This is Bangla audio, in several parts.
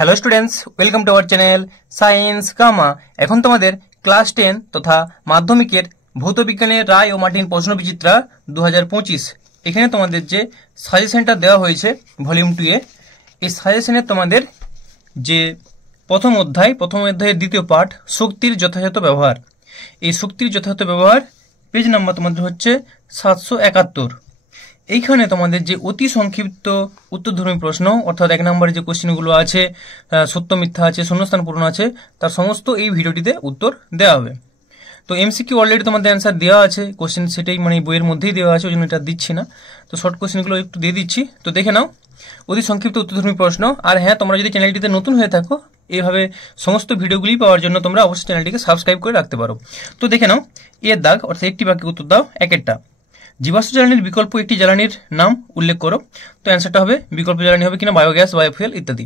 Hello students, welcome to our channel science কামা। এখন তোমাদের ক্লাস 10 তথা মাধ্যমিকের ভৌত বিজ্ঞানের রায় ও মার্টিন প্রশ্ন বিচিত্রা 2025 এখানে তোমাদের যে সাজেশনটা দেওয়া হয়েছে ভলিউম 2 এ, এই সাজেশনে তোমাদের যে প্রথম অধ্যায়ের দ্বিতীয় পাঠ শক্তির যথাযথ ব্যবহার, এই শক্তির যথাযথ ব্যবহার পেজ নাম্বার তোমাদের হচ্ছে 771। এইখানে তোমাদের যে অতি সংক্ষিপ্ত উত্তরধর্মী প্রশ্ন অর্থাৎ 1 নম্বরে যে কোশ্চেনগুলো আছে, সত্য মিথ্যা আছে, শূন্যস্থান পূরণ আছে, তার সমস্ত এই ভিডিওটিতে উত্তর দেওয়া হবে। তো এমসিকিউ অলরেডি তোমাদের অ্যান্সার দেওয়া আছে, কোশ্চেন সেটাই মানে বইয়ের মধ্যেই দেওয়া আছে, ওই জন্য এটা দিচ্ছি না। তো শর্ট কোশ্চেনগুলো একটু দিয়ে দিচ্ছি, তো দেখে নাও অতি সংক্ষিপ্ত উত্তরধর্মী প্রশ্ন। আর হ্যাঁ, তোমরা যদি চ্যানেলটিতে নতুন হয়ে থাকো, এইভাবে সমস্ত ভিডিওগুলি পাওয়ার জন্য তোমরা অবশ্যই চ্যানেলটিকে সাবস্ক্রাইব করে রাখতে পারো। তো দেখে নাও, এর দাগ অর্থাৎ একটি বাক্যে উত্তর দাও এক একটা। জীবাশ্ম জ্বালানির বিকল্প একটি জ্বালানির নাম উল্লেখ করো। তো অ্যান্সারটা হবে বিকল্প জ্বালানি হবে কিনা বায়োগ্যাস, বায়োফুয়েল ইত্যাদি।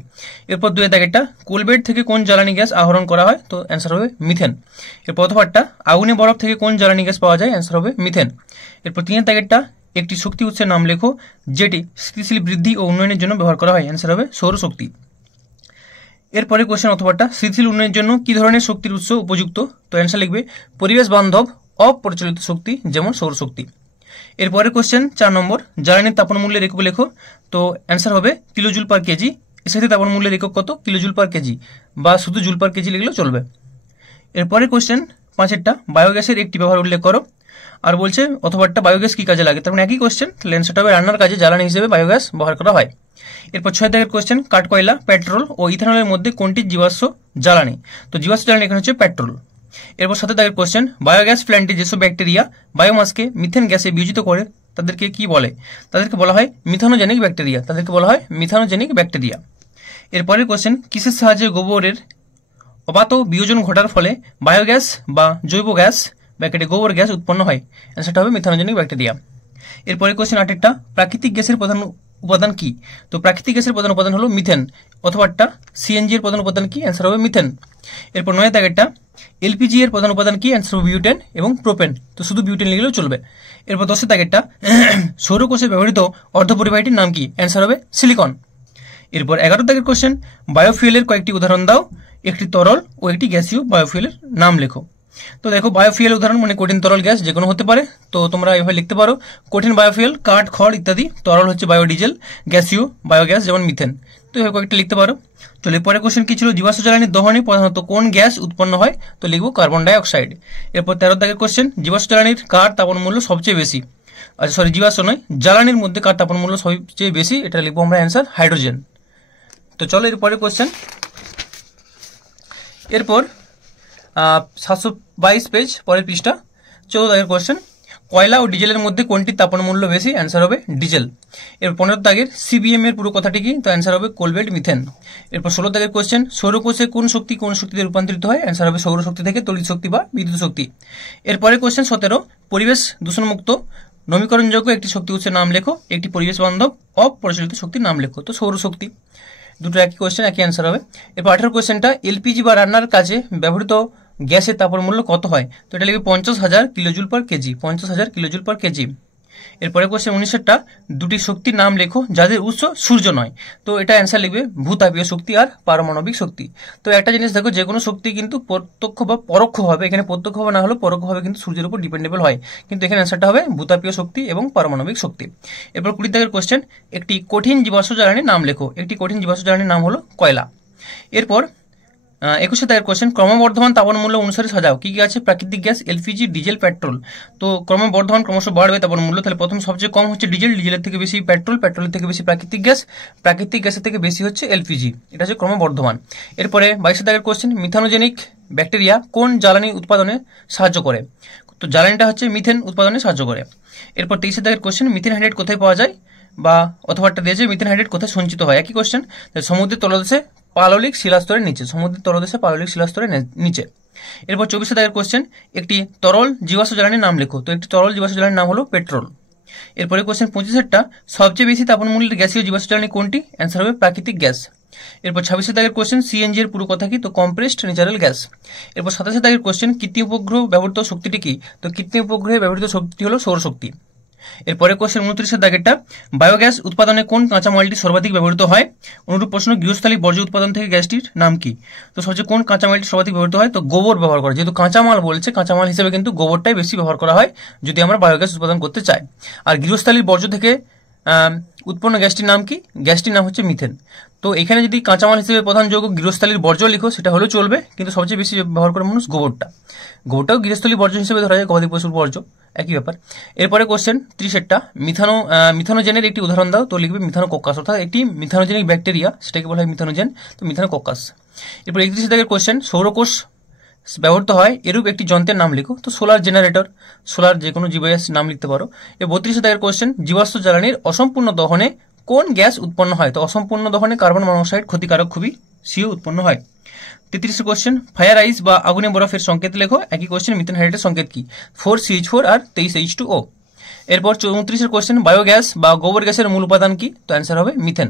এরপর 2 দাগেরটা কোলবেড থেকে কোন জ্বালানি গ্যাস আহরণ করা হয়? তো অ্যান্সার হবে মিথেন। এরপর অথবারটা আগুনে বরফ থেকে কোন জ্বালানি গ্যাস পাওয়া যায়? অ্যান্সার হবে মিথেন। এরপর 3 দাগেরটা একটি শক্তি উৎসের নাম লেখো যেটি স্থিতিশীল বৃদ্ধি ও উন্নয়নের জন্য ব্যবহার করা হয়। অ্যান্সার হবে সৌরশক্তি। এরপরে কোশ্চেন অথবারটা স্থিতিশীল উন্নয়নের জন্য কি ধরনের শক্তির উৎস উপযুক্ত? তো অ্যান্সার লিখবে পরিবেশ বান্ধব অপ্রচলিত শক্তি যেমন সৌরশক্তি। এরপরে কোশ্চেন 4 নম্বর জ্বালানির তাপন মূল্যের একক লেখো। তো অ্যান্সার হবে কিলোজুল পার কেজি। এর সাথে তাপন মূল্যের একক কত? কিলোজুল পার কেজি, বা শুধু জুল পার কেজি লিখলেও চলবে। এরপরে কোশ্চেন 5এরটা বায়োগ্যাসের একটি ব্যবহার উল্লেখ করো। আর বলছে অথবাটা বায়োগ্যাস কি কাজে লাগে? তার মানে একই কোশ্চেন, তাহলে অ্যান্সারটা হবে রান্নার কাজে জ্বালানি হিসেবে বায়োগ্যাস ব্যবহার করা হয়। এরপর 6 দাগের কোশ্চেন কাঠকয়লা, পেট্রোল ও ইথানলের মধ্যে কোনটি জীবাশ্ম জ্বালানি? তো জীবাশ্ম জ্বালানি এখানে হচ্ছে পেট্রোল। এরপর 7 দাগের কোশ্চেন বায়োগ্যাস প্ল্যান্টে যেসব ব্যাকটেরিয়া বায়োমাসকে মিথেন গ্যাসে বিয়োজিত করে তাদেরকে কি বলে? তাদেরকে বলা হয় মিথানোজেনিক ব্যাকটেরিয়া। এরপরের কোশ্চেন কিসের সাহায্যে গোবরের অবাত বিয়োজন ঘটার ফলে বায়োগ্যাস বা জৈব গ্যাস ব্র্যাকেটে গোবর গ্যাস উৎপন্ন হয়? অ্যান্সারটা হবে মিথানোজেনিক ব্যাকটেরিয়া। এরপরে কোশ্চেন 8এরটা প্রাকৃতিক গ্যাসের প্রধান উপাদান কি? তো প্রাকৃতিক গ্যাসের প্রধান উপাদান হলো মিথেন, অথবাটা সিএনজি এর প্রধান উপাদান কি? অ্যান্সার হবে মিথেন। এরপর 9 দাগেরটা এলপিজি এর প্রধান উপাদান কি? অ্যান্সার হবে বিউটেন এবং প্রোপেন। তো শুধু বিউটেন লিখলেও চলবে। এরপর 10 দাগেরটা সৌরকোষে ব্যবহৃত অর্ধপরিবাহীটির নাম কি? অ্যান্সার হবে সিলিকন। এরপর 11 দাগের কোশ্চেন বায়োফুয়েলের কয়েকটি উদাহরণ দাও, একটি তরল ও একটি গ্যাসীয় বায়োফুয়েলের নাম লেখো। তো দেখো বায়োফুয়েল উদাহরণ মানে কঠিন তরল গ্যাস যে কোনো হতে পারে, তো তোমরা এভাবে লিখতে পারো কঠিন বায়োফুয়েল কাঠ, খড় ইত্যাদি, তরল হচ্ছে বায়োডিজেল, গ্যাসীয় বায়োগ্যাস যেমন মিথেন। তো এভাবে কয়েকটা লিখতে পারো। চলে পরে কোশ্চেন কি ছিল জীবাশ্ম জ্বালানির দহনে প্রধানত কোন গ্যাস উৎপন্ন হয়? তো লিখবো কার্বন ডাইঅক্সাইড। এরপর 13 দাগের কোশ্চেন জীবাশ্ম জ্বালানির কার তাপন মূল্য সবচেয়ে বেশি? আচ্ছা সরি, জীবাশ্ম নয়, জ্বালানির মধ্যে কার তাপন মূল্য সবচেয়ে বেশি? এটা লিখবো আমরা অ্যান্সার হাইড্রোজেন। তো চলো এরপরে কোশ্চেন, এরপর 722 পেজ পরের পৃষ্ঠা 14 দাগের কোশ্চেন কয়লা ও ডিজেলের মধ্যে কোনটির তাপন মূল্য বেশি? অ্যান্সার হবে ডিজেল। এর 15 দাগের সিবিএম এর পুরো কথাটি কি? তো অ্যান্সার হবে কোলবেড মিথেন। এরপর 16 দাগের কোশ্চেন সৌরকোষে কোন শক্তিতে রূপান্তরিত হয়? অ্যান্সার হবে সৌরশক্তি থেকে তড়িৎ শক্তি বা বিদ্যুৎ শক্তি। এরপরে কোশ্চেন 17 পরিবেশ দূষণমুক্ত নবীকরণযোগ্য একটি শক্তি উৎসের নাম লেখো, একটি পরিবেশ বান্ধব অপ্রচলিত শক্তির নাম লেখো। তো সৌরশক্তি। দুটো একই কোশ্চেন, একই অ্যান্সার হবে। এরপর 18 কোশ্চেনটা এলপিজি বা রান্নার কাজে ব্যবহৃত গ্যাসের তাপন মূল্য কত হয়? তো এটা লিখবে 50,000 কিলোজুল পার কেজি, 50,000 কিলোজুল পার কেজি। এরপরে কোশ্চেন 19টা দুটি শক্তির নাম লেখো যাদের উৎস সূর্য নয়। তো এটা অ্যান্সার লিখবে ভূতাপীয় শক্তি আর পারমাণবিক শক্তি। তো একটা জিনিস দেখো, যে কোনো শক্তি কিন্তু প্রত্যক্ষ বা পরোক্ষভাবে, এখানে প্রত্যক্ষভাবে না হলেও পরোক্ষভাবে কিন্তু সূর্যের উপর ডিপেন্ডেবল হয়, কিন্তু এখানে অ্যান্সারটা হবে ভূতাপীয় শক্তি এবং পারমাণবিক শক্তি। এরপর 20 দাগের কোশ্চেন একটি কঠিন জীবাশ্ম জ্বালানির নাম লেখো, একটি কঠিন জীবাশ্ম জ্বালানির নাম হলো কয়লা। এরপর 21 দাগের কোশ্চেন ক্রমবর্ধমান তাপন মূল্য অনুসারে সাজাও, কি কি আছে? প্রাকৃতিক গ্যাস, এলপিজি, ডিজেল, পেট্রোল। তো ক্রমবর্ধমান ক্রমশ বাড়বে তাপন মূল্য, তাহলে প্রথম সবচেয়ে কম হচ্ছে ডিজেল, ডিজেলের থেকে বেশি পেট্রোল, পেট্রোলের থেকে বেশি প্রাকৃতিক গ্যাস, প্রাকৃতিক গ্যাসের থেকে বেশি হচ্ছে এলপিজি। এটা হচ্ছে ক্রমবর্ধমান। এরপরে 22 দাগের কোশ্চেন মিথানোজেনিক ব্যাকটেরিয়া কোন জ্বালানি উৎপাদনে সাহায্য করে? তো জ্বালানিটা হচ্ছে মিথেন উৎপাদনে সাহায্য করে। এরপর 23 দাগের কোশ্চেন মিথেন হাইড্রেট কোথায় পাওয়া যায়, বা অথবাটা দিয়েছে মিথেন হাইড্রেট কোথায় সঞ্চিত হয়? একই কোশ্চেন, সমুদ্রের তলদেশে পাললিক শিলাস্তরের নিচে। এরপর 24 দাগের কোশ্চেন একটি তরল জীবাশ্ম জ্বালানির নাম লেখো। তো একটি তরল জীবাশ্ম জ্বালানির নাম হলো পেট্রোল। এরপরে কোশ্চেন 25টা সবচেয়ে বেশি তাপন মূল্যের গ্যাসীয় জীবাশ্ম জ্বালানি কোনটি? অ্যান্সার হবে প্রাকৃতিক গ্যাস। এরপর 26 দাগের কোশ্চেন সিএনজি এর পুরো কথা কি? তো কম্প্রেসড ন্যাচারাল গ্যাস। এরপর 27 দাগের কোশ্চেন কৃত্রিম উপগ্রহ ব্যবহৃত শক্তিটি কি? তো কৃত্রিম উপগ্রহে ব্যবহৃত শক্তি হলো সৌরশক্তি। এরপরে কোশ্চেন 29-এর দাগেরটা, বায়োগ্যাস উৎপাদনে কোন কাঁচামালটি সর্বাধিক ব্যবহৃত হয়? অনুরূপ প্রশ্ন, গৃহস্থালী বর্জ্য উৎপাদন থেকে গ্যাসটির নাম কি? তো সবচেয়ে কোন কাঁচামালটি সর্বাধিক ব্যবহৃত হয়? তো গোবর ব্যবহার করা, যেহেতু কাঁচামাল বলছে, কাঁচামাল হিসেবে কিন্তু গোবরটাই বেশি ব্যবহার করা হয় যদি আমরা বায়োগ্যাস উৎপাদন করতে চাই। আর গৃহস্থালীর বর্জ্য থেকে উৎপন্ন গ্যাসটির নাম কি? গ্যাসটির নাম হচ্ছে মিথেন। তো এখানে যদি কাঁচামাল হিসেবে প্রধান যৌগ গৃহস্থালীর বর্জ্য লিখো সেটা হলেও চলবে, কিন্তু সবচেয়ে বেশি ব্যবহার করে মানুষ গোবরটাও গৃহস্থলী বর্জ্য হিসেবে ধরা যায়, গবাদি পশুর বর্জ্য, একই ব্যাপার। এরপরে কোশ্চেন 30-এরটা, মিথানোজেনের একটি উদাহরণ দাও। তো লিখবে মিথানোকক্কাস, অর্থাৎ একটি মিথানোজেনিক ব্যাকটেরিয়া, সেটাকে বলা হয় মিথানোজেন, তো মিথানোকক্কাস। এরপর 31 দাগের কোশ্চেন, সৌরকোষ ব্যবহৃত হয় এরূপ একটি যন্ত্রের নাম লিখো। তো সোলার জেনারেটর, সোলার যে কোনো জীবাশ্মের নাম লিখতে পারো। এই 32 দাগের কোশ্চেন, জীবাশ্ম জ্বালানির অসম্পূর্ণ দহনে কোন গ্যাস উৎপন্ন হয়? তো অসম্পূর্ণ দহনে কার্বন মনোক্সাইড ক্ষতিকারক খুবই, সিও উৎপন্ন হয়। 33 কোশ্চেন, ফায়ার আইস বা আগুনে বরফের সংকেত লেখো। একই কোশ্চেন, মিথেন হাইড্রেটের সংকেত কি? 4CH4 আর 23H2O। এরপর 34 কোশ্চেন, বায়োগ্যাস বা গোবর গ্যাসের মূল উপাদান কি? তো অ্যান্সার হবে মিথেন।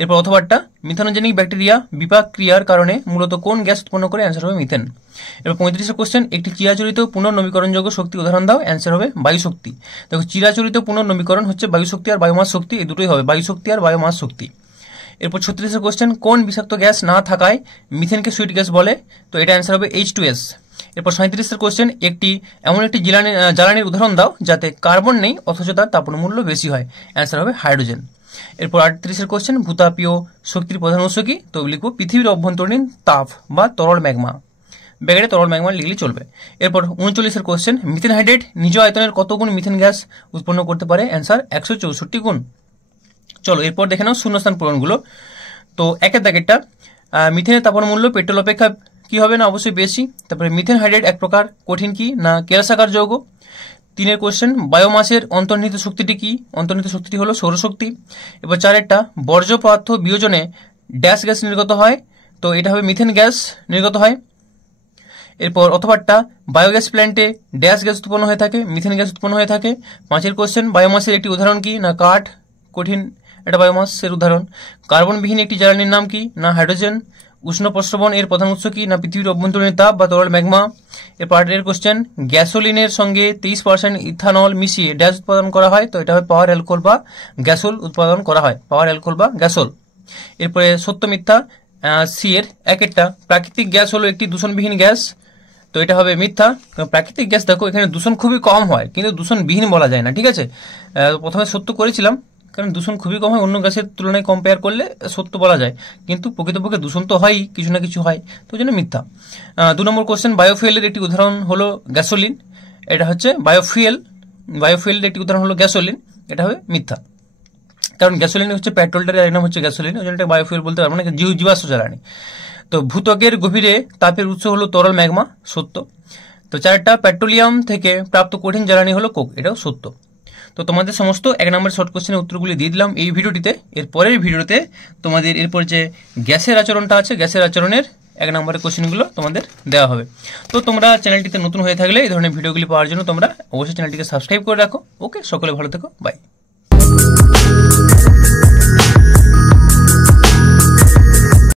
এরপর অথবাটা, মিথানোজেনিক ব্যাকটেরিয়া বিপাক ক্রিয়ার কারণে মূলত কোন গ্যাস উৎপন্ন করে? অ্যান্সার হবে মিথেন। এরপর 35 কোশ্চেন, একটি চিরাচরিত পুনর্নবীকরণযোগ্য শক্তি উদাহরণ দাও। অ্যান্সার হবে বায়ু শক্তি। দেখো, চিরাচরিত পুনর্নবীকরণ হচ্ছে বায়ু শক্তি আর বায়োমাস শক্তি, এই দুটোই হবে, বায়ু শক্তি আর বায়োমাস শক্তি। এরপর 36 কোশ্চেন, কোন বিষাক্ত গ্যাস না থাকায় মিথেনকে সুইট গ্যাস বলে? তো এটা অ্যান্সার হবে H2S। এরপর 37 কোশ্চেন, এমন একটি জ্বালানির উদাহরণ দাও যাতে কার্বন নেই অথচ তার তাপমূল্য বেশি হয়। অ্যান্সার হবে হাইড্রোজেন। এরপর 38 কোশ্চেন, ভূতাপীয় শক্তির প্রধান উৎস কি? তো লিখবো পৃথিবীর অভ্যন্তরীণ তাপ বা তরল ম্যাগমা, ব্যাকেটে তরল ম্যাগমা লিখলে চলবে। এরপর 39 কোশ্চেন, মিথেন হাইড্রেট নিজ আয়তনের কত গুণ মিথেন গ্যাস উৎপন্ন করতে পারে? অ্যান্সার 164 গুণ। চলো এরপর দেখে নাও শূন্যস্থান পূরণগুলো। তো একের দাগেরটা, মিথেনের তাপমূল্য পেট্রোল অপেক্ষা কি হবে? না অবশ্যই বেশি। তারপরে মিথেন হাইড্রেট এক প্রকার কঠিন কি? না কেরাসাকার যৌগ। 3 কোশ্চেন, বায়োমাসের অন্তর্নিহিত শক্তিটি কি? অন্তর্নিহিত শক্তিটি হলো সৌরশক্তি। এবার 4 বর্জ্য পদার্থ বিয়োজনে ড্যাশ গ্যাস নির্গত হয়? তো এটা হবে মিথেন গ্যাস নির্গত হয়। এরপর অথবাটা, বায়োগ্যাস প্ল্যান্টে ড্যাশ গ্যাস উৎপন্ন হয়ে থাকে? মিথেন গ্যাস উৎপন্ন হয়ে থাকে। 5 কোশ্চেন, বায়োমাসের একটি উদাহরণ কি? না কাঠ, কঠিন এটা বায়োমাসের উদাহরণ। কার্বনবিহীন একটি জ্বালানির নাম কি? না হাইড্রোজেন। উষ্ণ প্রস্রবণ এর প্রধান উৎস কি? না পৃথিবীর অভ্যন্তরীণ তাপ বা তরল ম্যাগমা। এরপর 8 কোশ্চেন, গ্যাসোলিনের সঙ্গে 23% ইথানল মিশিয়ে ড্যাশ উৎপাদন করা হয়? তো এটা হবে পাওয়ার অ্যালকোহল বা গ্যাসোল উৎপাদন করা হয়, পাওয়ার অ্যালকোহল বা গ্যাসোল। এরপরে সত্য মিথ্যা, সি এর একেরটা, প্রাকৃতিক গ্যাস হলো একটি দূষণবিহীন গ্যাস। তো এটা হবে মিথ্যা। প্রাকৃতিক গ্যাস দেখো এখানে দূষণ খুবই কম হয়, কিন্তু দূষণবিহীন বলা যায় না, ঠিক আছে। প্রথমে সত্য করেছিলাম, কারণ দূষণ খুবই কম হয়, অন্য গ্যাসের তুলনায় কম্পেয়ার করলে সত্য বলা যায়, কিন্তু প্রকৃতপক্ষে দূষণ তো হয়ই, কিছু না কিছু হয়, তো জন্য মিথ্যা। 2 কোশ্চেন, বায়োফুয়েলের একটি উদাহরণ হলো গ্যাসোলিন। এটা হচ্ছে বায়োফুয়েলের একটি উদাহরণ হলো গ্যাসোলিন, এটা হবে মিথ্যা। কারণ গ্যাসোলিন হচ্ছে পেট্রোলটার এক নাম হচ্ছে গ্যাসোলিন, ওই জন্য এটা বায়োফুয়েল বলতে পারবো না, জীবাশ্ম জ্বালানি। তো ভূত্বকের গভীরে তাপের উৎস হলো তরল ম্যাগমা, সত্য। তো 4 পেট্রোলিয়াম থেকে প্রাপ্ত কঠিন জ্বালানি হলো কোক, এটাও সত্য। তো তোমাদের সমস্ত 1 নম্বর শর্ট কোশ্চেনের উত্তরগুলি দিয়ে দিলাম এই ভিডিওটিতে। এর পরের ভিডিওতে তোমাদের এরপর যে গ্যাসের আচরণটা আছে, গ্যাসের আচরণের 1 নম্বরের কোশ্চেনগুলো তোমাদের দেওয়া হবে। তো তোমরা চ্যানেলটিতে নতুন হয়ে থাকলে এই ধরনের ভিডিওগুলি পাওয়ার জন্য তোমরা অবশ্যই চ্যানেলটিকে সাবস্ক্রাইব করে রাখো। ওকে, সকলে ভালো থেকো, বাই।